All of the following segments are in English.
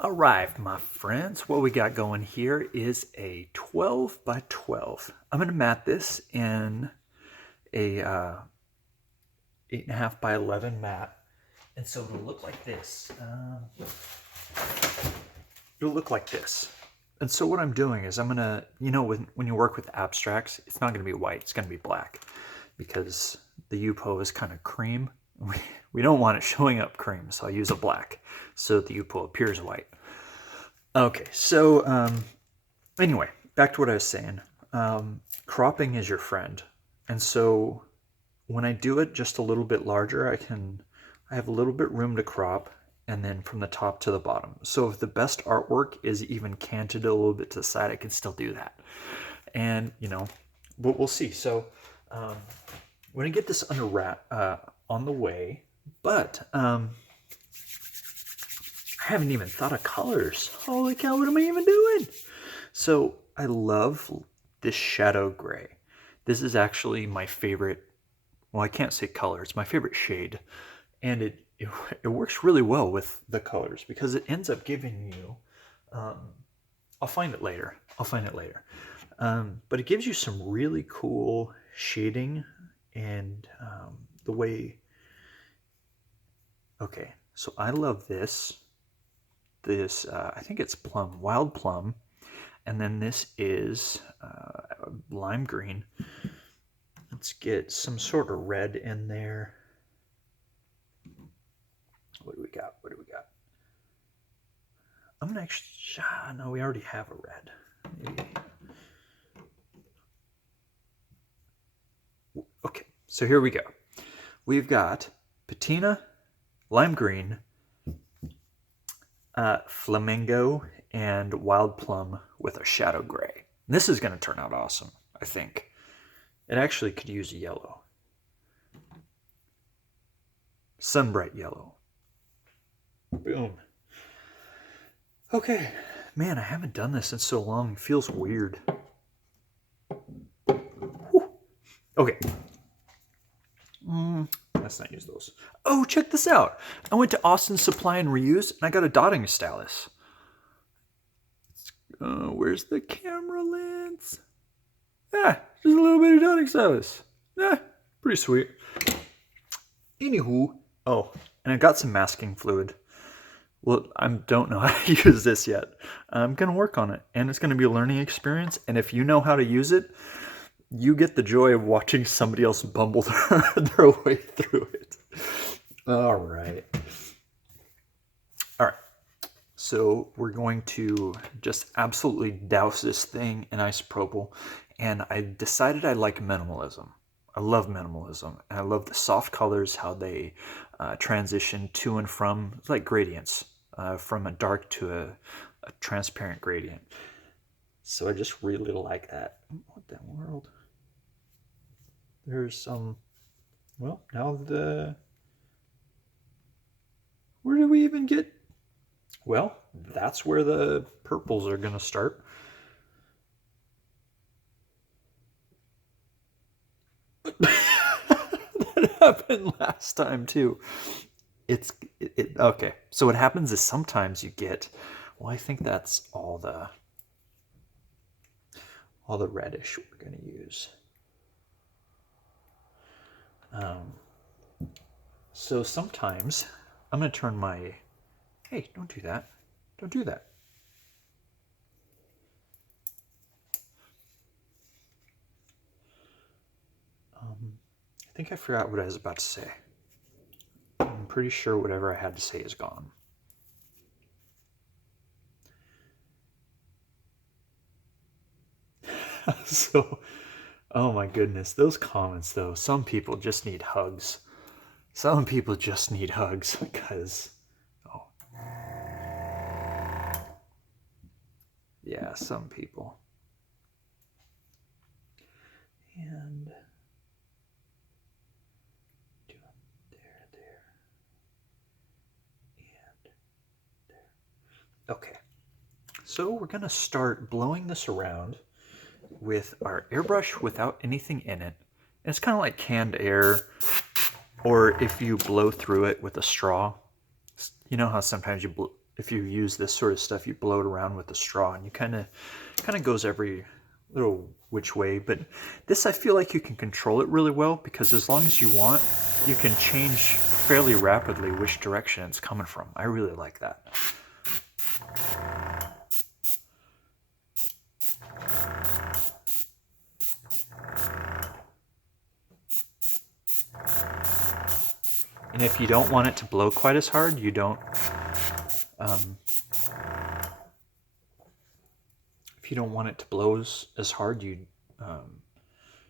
All right, my friends, what we got going here is a 12 by 12. I'm going to mat this in a 8.5 by 11 mat. And so it'll look like this. It'll look like this. And so what I'm doing is I'm going to, when you work with abstracts, it's not going to be white, it's going to be black because the UPO is kind of cream. We don't want it showing up cream, so I use a black so the UPO appears white. Okay, so anyway, back to what I was saying. Cropping is your friend. And so when I do it just a little bit larger, I have a little bit room to crop, and then from the top to the bottom. So if the best artwork is even canted a little bit to the side, I can still do that. And, but we'll see. So when I get this on the way, but I haven't even thought of colors. Holy cow, what am I even doing? So I love this shadow gray. This is actually my favorite, well, I can't say color, it's my favorite shade. And it works really well with the colors because it ends up giving you, I'll find it later. But it gives you some really cool shading and the way, okay, so I love this, I think it's plum, wild plum, and then this is lime green. Let's get some sort of red in there. What do we got? I'm gonna actually, no, we already have a red. Maybe. Okay, so here we go. We've got patina, lime green, flamingo, and wild plum with a shadow gray. And this is gonna turn out awesome, I think. It actually could use yellow. Sunbright yellow. Boom. Okay, man, I haven't done this in so long. It feels weird. Whew. Okay. Let's not use those. Oh, check this out. I went to Austin Supply and Reuse, and I got a dotting stylus. Where's the camera lens? Just a little bit of dotting stylus. Pretty sweet. Anywho, oh, and I got some masking fluid. Well, I don't know how to use this yet. I'm going to work on it, and it's going to be a learning experience. And if you know how to use it, you get the joy of watching somebody else bumble their way through it. All right. So we're going to just absolutely douse this thing in isopropyl. And I decided I like minimalism. I love minimalism. And I love the soft colors, how they transition to and from, it's like gradients, from a dark to a transparent gradient. So I just really like that. What the world? There's some, well, now where do we even get? Well, that's where the purples are going to start. That happened last time too. Okay. So what happens is sometimes you get, well, I think that's all the reddish we're going to use. So sometimes I'm going to turn my, hey, don't do that. Don't do that. I think I forgot what I was about to say. I'm pretty sure whatever I had to say is gone. So, oh my goodness, those comments though, some people just need hugs. Some people just need hugs because, oh. Yeah, some people. And okay, so we're going to start blowing this around with our airbrush without anything in it. And it's kind of like canned air, or if you blow through it with a straw. You know how sometimes if you use this sort of stuff, you blow it around with the straw, and you kind of goes every little which way. But this, I feel like you can control it really well, because as long as you want, you can change fairly rapidly which direction it's coming from. I really like that. And if you don't want it to blow quite as hard, you don't if you don't want it to blow as hard, you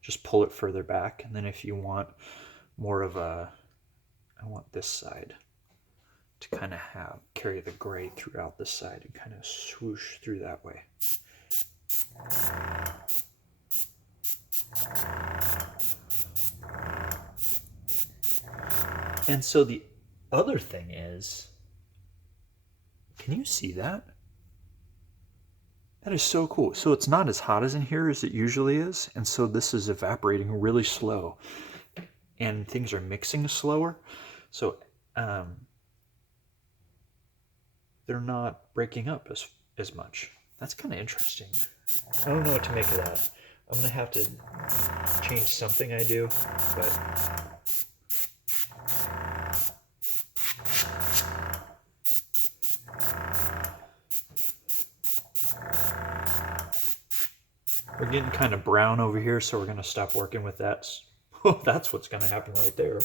just pull it further back. And then if you want more of a, I want this side to kind of carry the gray throughout this side and kind of swoosh through that way. And so the other thing is, can you see that? That is so cool. So it's not as hot as in here as it usually is, and so this is evaporating really slow, and things are mixing slower, so they're not breaking up as much. That's kind of interesting. I don't know what to make of that. I'm gonna have to change something I do, but we're getting kind of brown over here, so we're going to stop working with that. Oh, that's what's going to happen right there.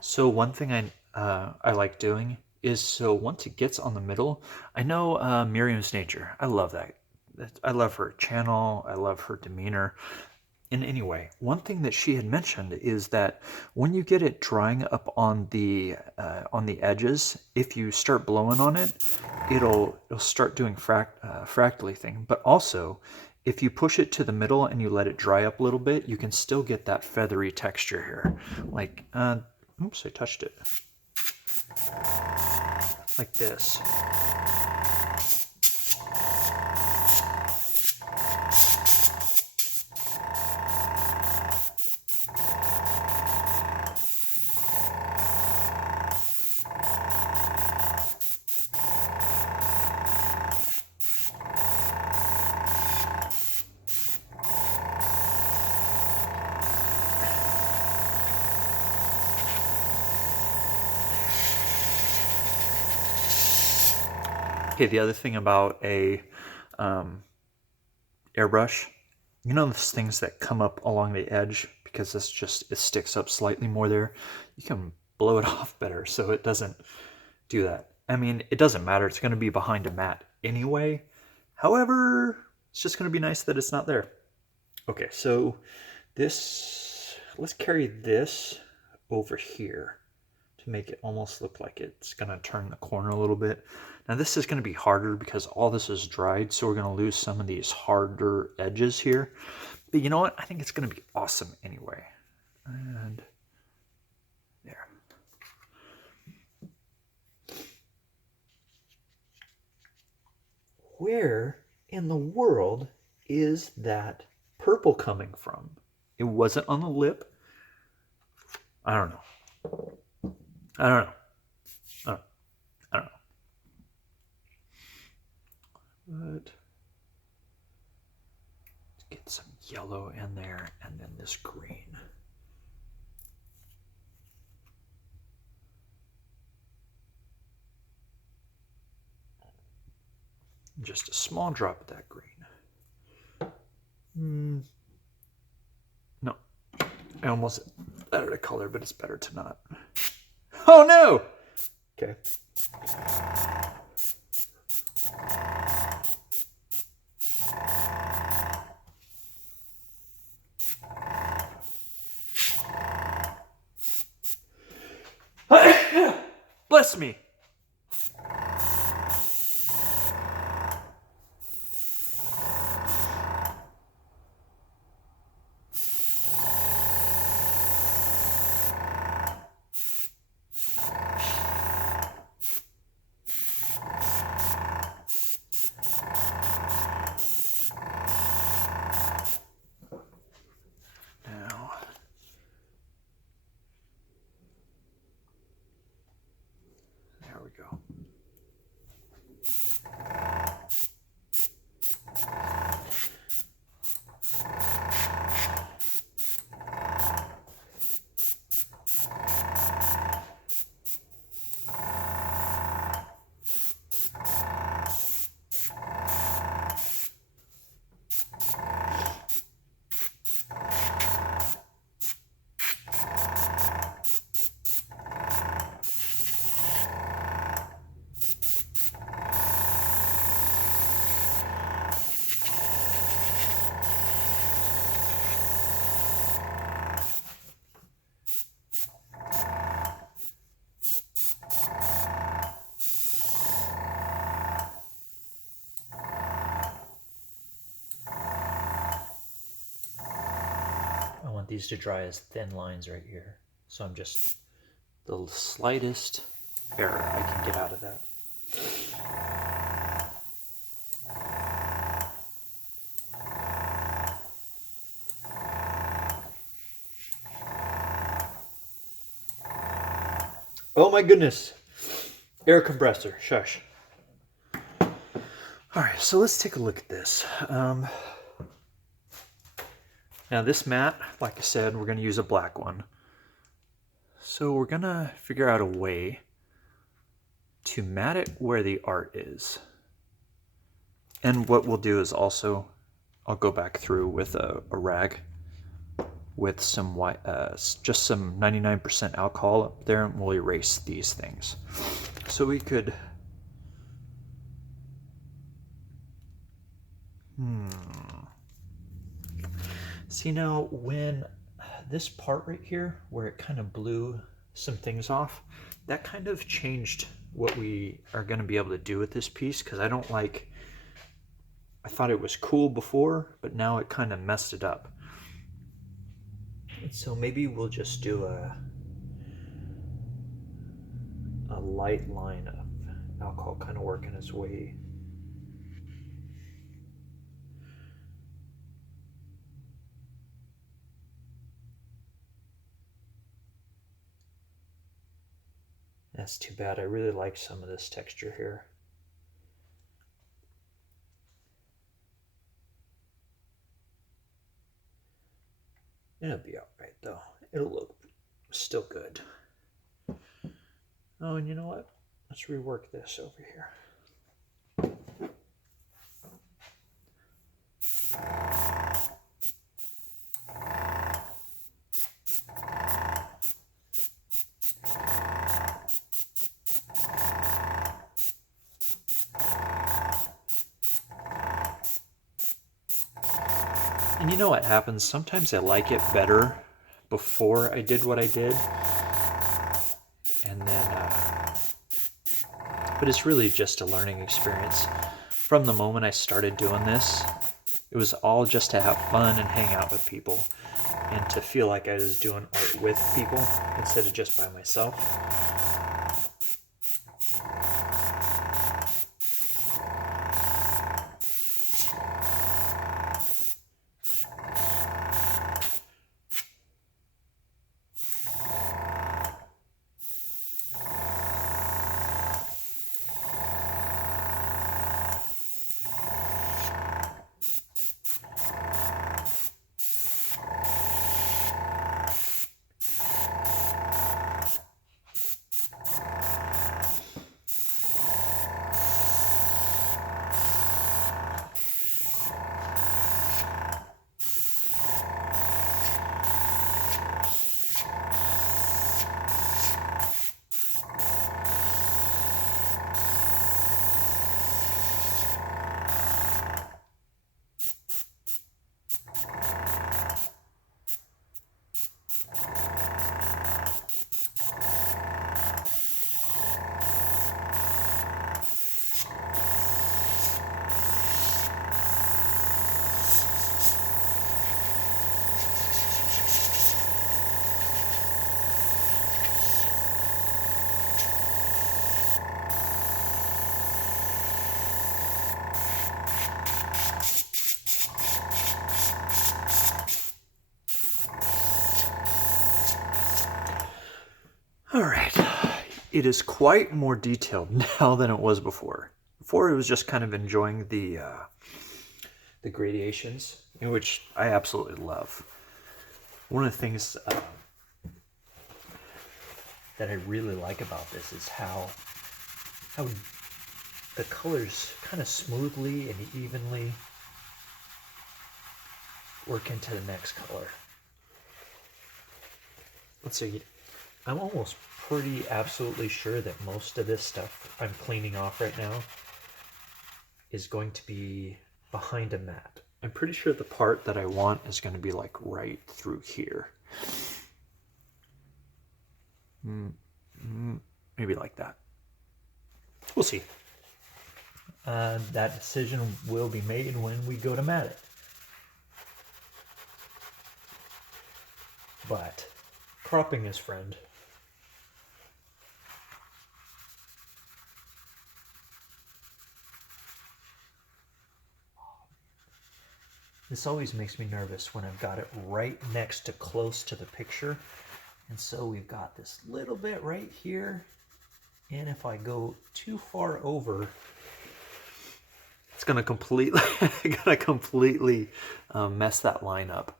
So one thing I like doing is, so once it gets on the middle, I know Miriam's nature. I love that. I love her channel. I love her demeanor. In any way, one thing that she had mentioned is that when you get it drying up on the edges, if you start blowing on it, it'll start doing fractally thing. But also, if you push it to the middle and you let it dry up a little bit, you can still get that feathery texture here. Like, oops, I touched it. Like this. Okay, the other thing about a airbrush, you know those things that come up along the edge because it sticks up slightly more there? You can blow it off better so it doesn't do that. I mean, it doesn't matter. It's going to be behind a mat anyway. However, it's just going to be nice that it's not there. Okay, so let's carry this over here to make it almost look like it's going to turn the corner a little bit. Now this is going to be harder because all this is dried, so we're going to lose some of these harder edges here. But you know what? I think it's going to be awesome anyway. And there. Where in the world is that purple coming from? It wasn't on the lip. I don't know. I don't know. I don't know. But let's get some yellow in there and then this green. Just a small drop of that green. No. I almost added a color, but it's better to not. Oh no! Okay. Bless me. Now, there we go. I want these to dry as thin lines right here. So I'm just the slightest error I can get out of that. Oh my goodness. Air compressor, shush. All right, so let's take a look at this. Now this mat, like I said, we're going to use a black one. So we're going to figure out a way to mat it where the art is. And what we'll do is also, I'll go back through with a rag with some white, just some 99% alcohol up there, and we'll erase these things. So we could, see now when this part right here, where it kind of blew some things off, that kind of changed what we are going to be able to do with this piece, because I don't like, I thought it was cool before, but now it kind of messed it up. And so maybe we'll just do a light line of alcohol kind of working its way. That's too bad. I really like some of this texture here. It'll be all right though. It'll look still good. Oh, and you know what? Let's rework this over here. And you know what happens? Sometimes I like it better before I did what I did. And then, but it's really just a learning experience. From the moment I started doing this, it was all just to have fun and hang out with people and to feel like I was doing art with people instead of just by myself. it is quite more detailed now than it was before. Before it was just kind of enjoying the gradations, in which I absolutely love. One of the things that I really like about this is how the colors kind of smoothly and evenly work into the next color. Let's see, I'm almost pretty absolutely sure that most of this stuff I'm cleaning off right now is going to be behind a mat. I'm pretty sure the part that I want is going to be like right through here. Maybe like that. We'll see. That decision will be made when we go to mat it. But cropping his friend. This always makes me nervous when I've got it right next to close to the picture. And so we've got this little bit right here. And if I go too far over, it's gonna completely mess that line up.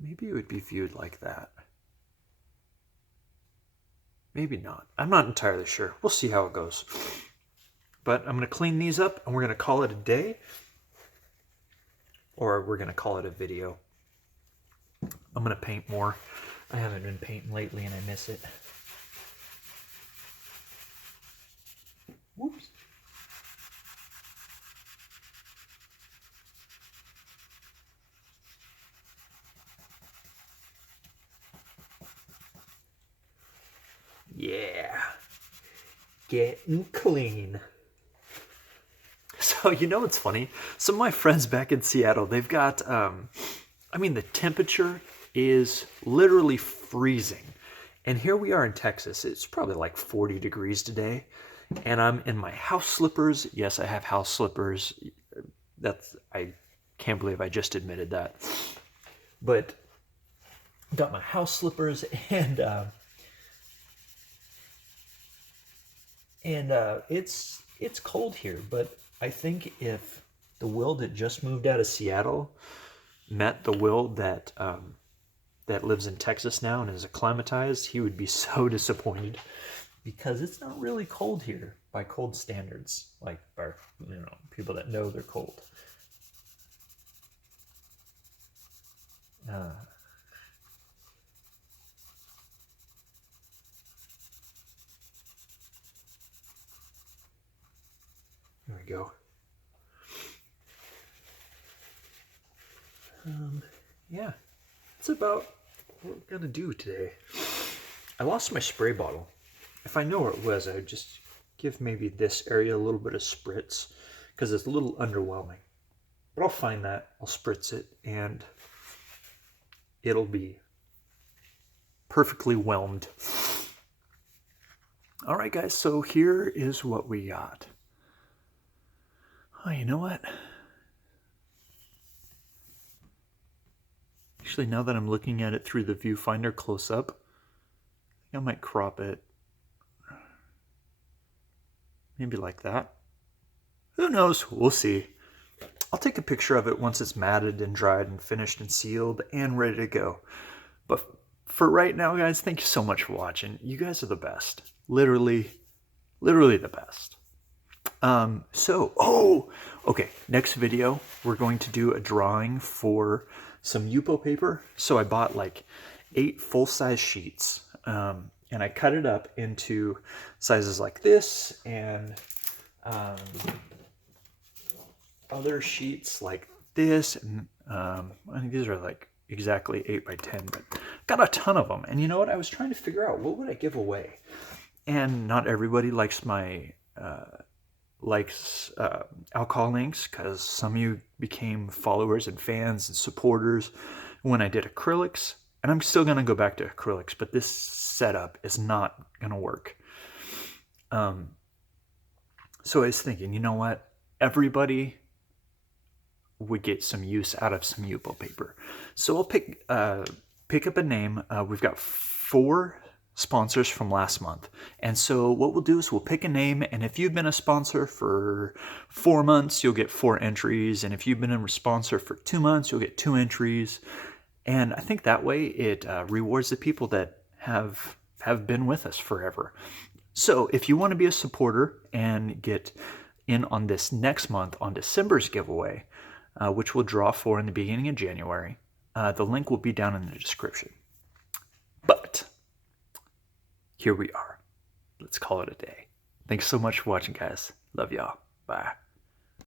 Maybe it would be viewed like that. Maybe not. I'm not entirely sure. We'll see how it goes. But I'm going to clean these up and we're going to call it a day. Or we're going to call it a video. I'm going to paint more. I haven't been painting lately and I miss it. Whoops. Yeah. Getting clean. So, you know what's funny? Some of my friends back in Seattle, they've got, I mean, the temperature is literally freezing. And here we are in Texas. It's probably like 40 degrees today. And I'm in my house slippers. Yes, I have house slippers. I can't believe I just admitted that. But got my house slippers and it's cold here, but I think if the Will that just moved out of Seattle met the Will that that lives in Texas now and is acclimatized, he would be so disappointed because it's not really cold here by cold standards, like by people that know they're cold. There we go. Yeah, that's about what we're gonna do today. I lost my spray bottle. If I know where it was, I would just give maybe this area a little bit of spritz because it's a little underwhelming. But I'll find that, I'll spritz it, and it'll be perfectly whelmed. All right, guys, so here is what we got. Oh, you know what? Actually, now that I'm looking at it through the viewfinder close up, I think I might crop it. Maybe like that. Who knows? We'll see. I'll take a picture of it once it's matted and dried and finished and sealed and ready to go. But for right now, guys, thank you so much for watching. You guys are the best. Literally the best. Okay, next video, we're going to do a drawing for some Yupo paper. So I bought like 8 full-size sheets, and I cut it up into sizes like this and other sheets like this. And I think these are like exactly 8 by 10, but got a ton of them. And you know what? I was trying to figure out what would I give away. And not everybody likes my alcohol inks, because some of you became followers and fans and supporters when I did acrylics, and I'm still gonna go back to acrylics, but this setup is not gonna work. So I was thinking, you know what, everybody would get some use out of some Yupo paper, so I'll pick up a name. We've got 4 sponsors from last month. And so what we'll do is we'll pick a name, and if you've been a sponsor for 4 months, you'll get 4 entries. And if you've been a sponsor for 2 months, you'll get 2 entries. And I think that way it rewards the people that have been with us forever. So if you want to be a supporter and get in on this next month on December's giveaway, which we'll draw for in the beginning of January, the link will be down in the description. But here we are. Let's call it a day. Thanks so much for watching, guys. Love y'all. Bye.